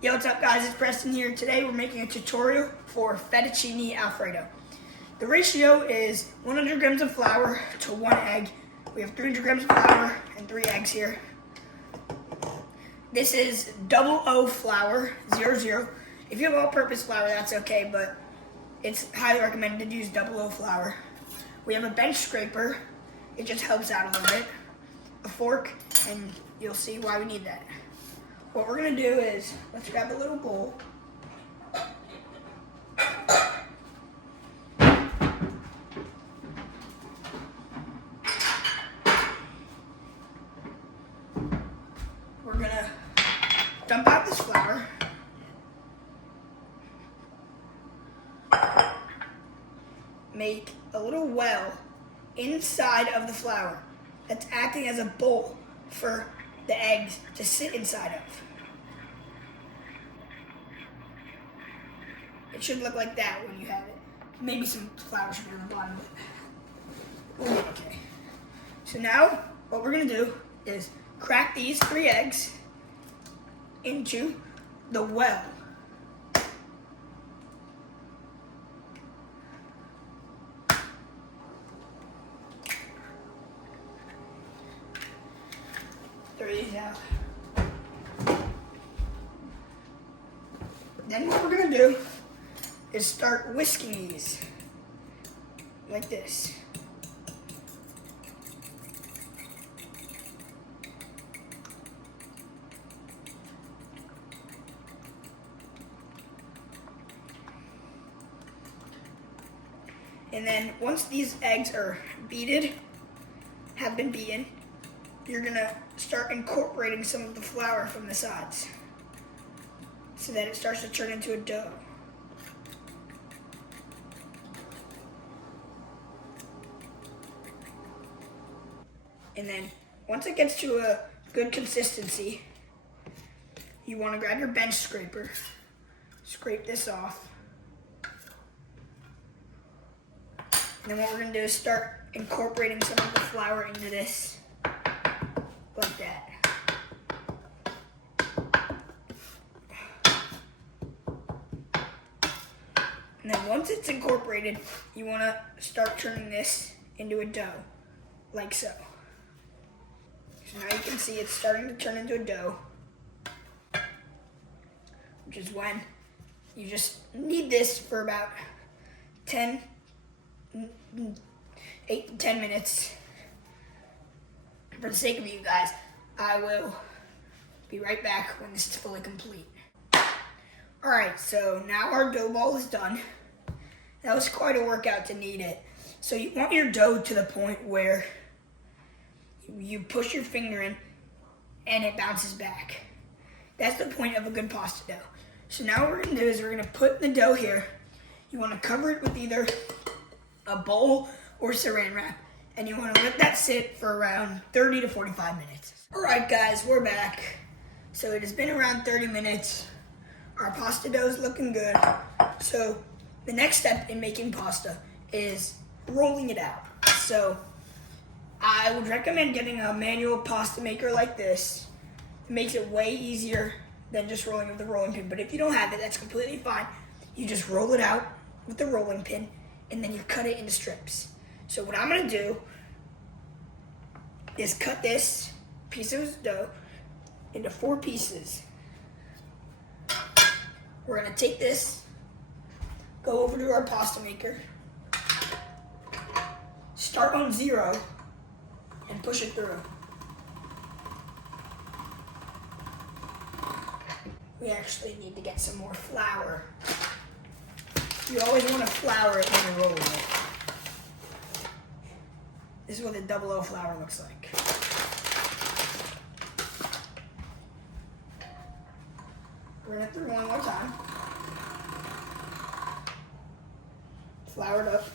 Yo, what's up guys, it's Preston here. Today we're making a tutorial for fettuccine Alfredo. The ratio is 100 grams of flour to 1 egg. We have 300 grams of flour and 3 eggs here. This is 00 flour, 00. If you have all-purpose flour, that's okay, but it's highly recommended to use 00 flour. We have a bench scraper. It just helps out a little bit. A fork, and you'll see why we need that. What we're gonna do is, let's grab a little bowl. We're gonna dump out this flour. Make a little well inside of the flour that's acting as a bowl for the eggs to sit inside of. It should look like that when you have it. Maybe some flour should be on the bottom, but we'll be okay. So now, what we're gonna do is crack these 3 eggs into the well. Throw these out. Then what we're gonna do is start whisking these like this. And then once these eggs are have been beaten, you're gonna start incorporating some of the flour from the sides so that it starts to turn into a dough. And then once it gets to a good consistency, you want to grab your bench scraper, scrape this off. And then what we're going to do is start incorporating some of the flour into this, like that. And then once it's incorporated, you want to start turning this into a dough, like so. So now you can see it's starting to turn into a dough, which is when you just knead this for about 8 to 10 minutes. For the sake of you guys, I will be right back when this is fully complete. Alright, so now our dough ball is done. That was quite a workout to knead it. So you want your dough to the point where you push your finger in and it bounces back. That's the point of a good pasta dough. So now what we're gonna do is we're gonna put the dough here. You wanna cover it with either a bowl or saran wrap, and you wanna let that sit for around 30 to 45 minutes. All right guys, we're back. So it has been around 30 minutes. Our pasta dough is looking good. So the next step in making pasta is rolling it out. So I would recommend getting a manual pasta maker like this. It makes it way easier than just rolling with the rolling pin. But if you don't have it, that's completely fine. You just roll it out with the rolling pin, and then you cut it into strips. So what I'm gonna do is cut this piece of dough into 4 pieces. We're gonna take this, go over to our pasta maker, start on 0, and push it through. We actually need to get some more flour. You always want to flour it when you're rolling it. This is what the 00 flour looks like. Run it through one more time. Flour it up.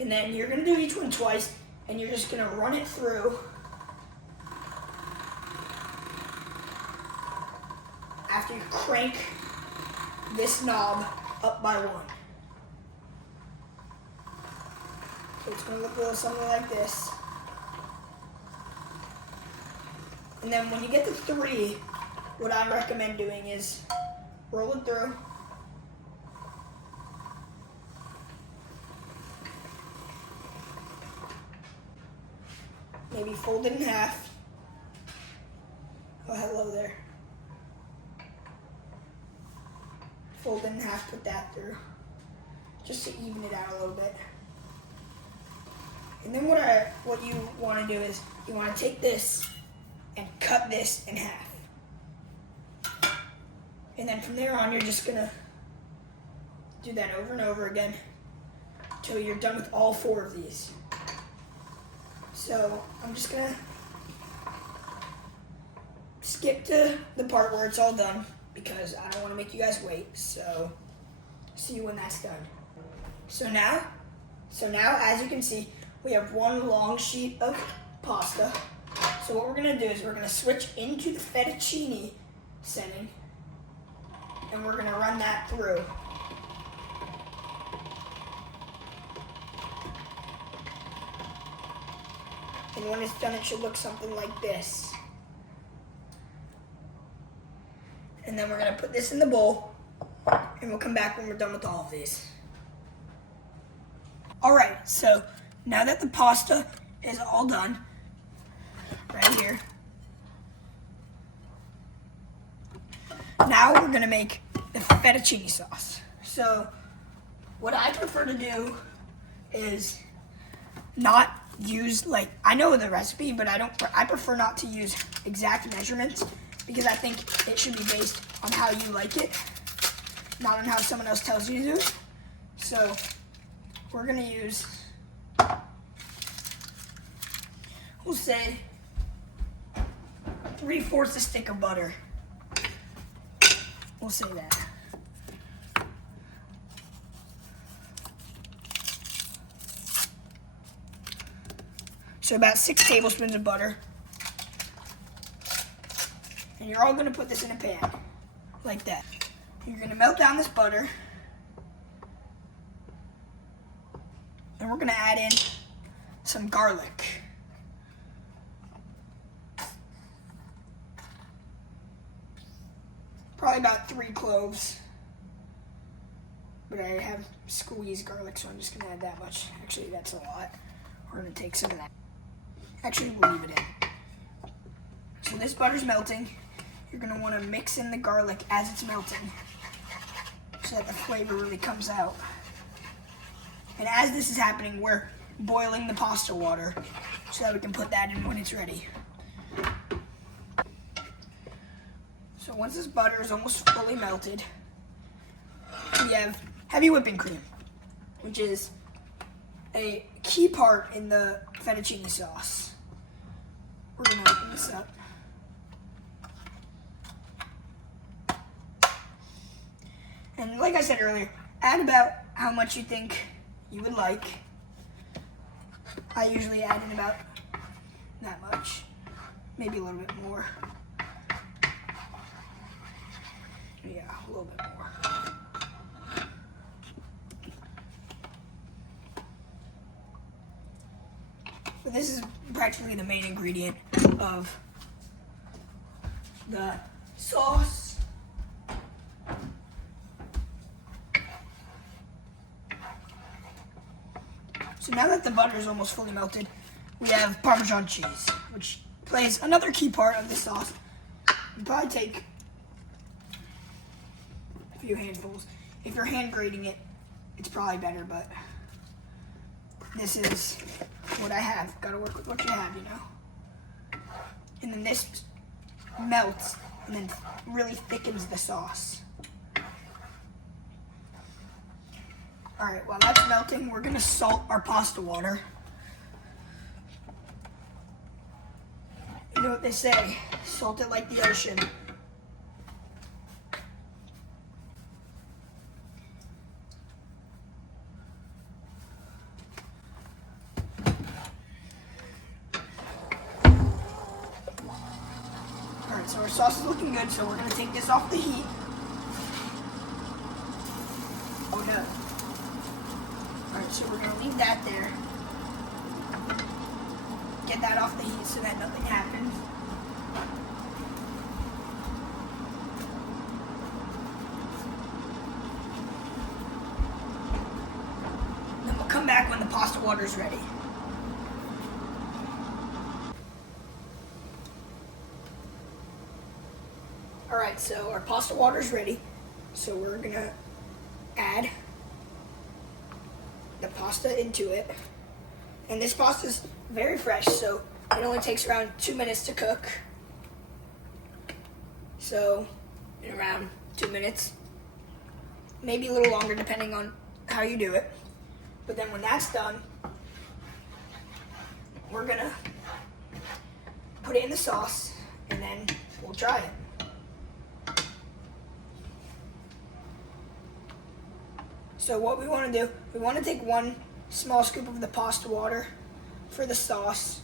And then you're gonna do each one twice, and you're just gonna run it through after you crank this knob up by 1. So it's gonna look a little something like this. And then when you get to 3, what I recommend doing is roll it through. Maybe fold it in half. Oh, hello there. Fold it in half, put that through. Just to even it out a little bit. And then what you want to do is you want to take this and cut this in half. And then from there on, you're just gonna do that over and over again until you're done with all 4 of these. So I'm just gonna skip to the part where it's all done because I don't want to make you guys wait. So see you when that's done. So now as you can see, we have one long sheet of pasta. So what we're gonna do is we're gonna switch into the fettuccine setting and we're gonna run that through. And when it's done, it should look something like this. And then we're gonna put this in the bowl and we'll come back when we're done with all of these. All right, so now that the pasta is all done, right here, now we're gonna make the fettuccine sauce. So what I prefer to do is not use, like, I know the recipe, but I prefer not to use exact measurements because I think it should be based on how you like it, not on how someone else tells you to do it. So we're gonna use, we'll say 3/4 a stick of butter. We'll say that. So about 6 tablespoons of butter. And you're all gonna put this in a pan, like that. You're gonna melt down this butter. And we're gonna add in some garlic. Probably about 3 cloves. But I have squeezed garlic, so I'm just gonna add that much. Actually, that's a lot. We're gonna take some of that. Actually, we'll leave it in. So this butter's melting. You're gonna wanna mix in the garlic as it's melting so that the flavor really comes out. And as this is happening, we're boiling the pasta water so that we can put that in when it's ready. So once this butter is almost fully melted, we have heavy whipping cream, which is a key part in the fettuccine sauce. We're gonna open this up. And like I said earlier, add about how much you think you would like. I usually add in about that much, maybe a little bit more. Yeah, a little bit more. But this is practically the main ingredient of the sauce. So now that the butter is almost fully melted, we have Parmesan cheese, which plays another key part of the sauce. You probably take a few handfuls. If you're hand grating it, it's probably better, but this is what I have. Gotta work with what you have, you know? And then this melts and then really thickens the sauce. All right, while that's melting, we're gonna salt our pasta water. You know what they say, salt it like the ocean. All right, so our sauce is looking good, so we're gonna take this off the heat. Oh no. Alright, so we're going to leave that there. Get that off the heat so that nothing happens. when the pasta water is ready. Alright, so our pasta water is ready. So we're gonna add the pasta into it. And this pasta is very fresh, so it only takes around 2 minutes to cook. So in around 2 minutes, maybe a little longer depending on how you do it. But then when that's done, we're gonna put it in the sauce and then we'll try it. So what we want to do, we want to take 1 small scoop of the pasta water for the sauce,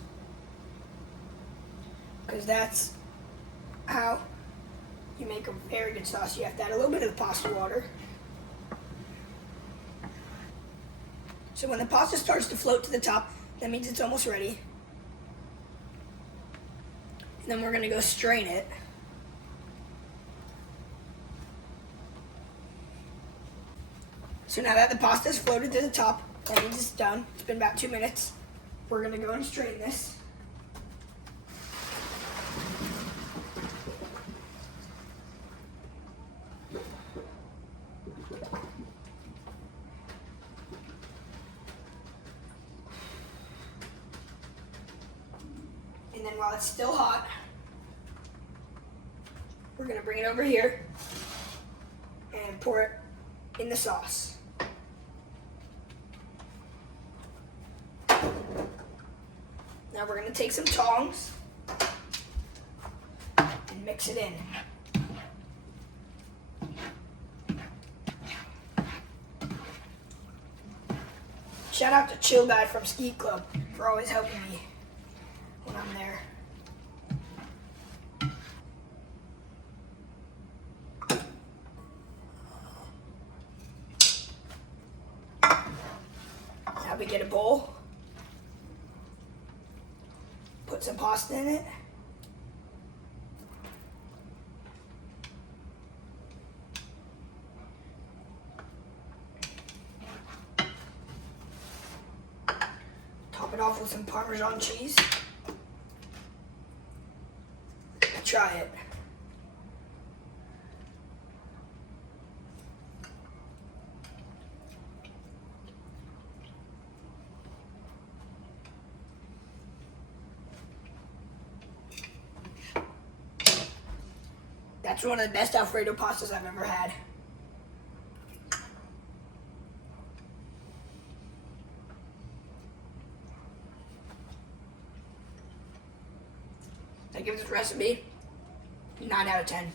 because that's how you make a very good sauce. You have to add a little bit of the pasta water. So when the pasta starts to float to the top, that means it's almost ready. And then we're going to go strain it. So now that the pasta has floated to the top, that means it's done. It's been about 2 minutes. We're gonna go and strain this. And then while it's still hot, we're gonna bring it over here and pour it in the sauce. Now we're going to take some tongs and mix it in. Shout out to Chill Guy from Ski Club for always helping me when I'm there. Now we get a bowl. Put some pasta in it. Top it off with some Parmesan cheese. Try it. That's one of the best Alfredo pastas I've ever had. I give this recipe 9 out of 10.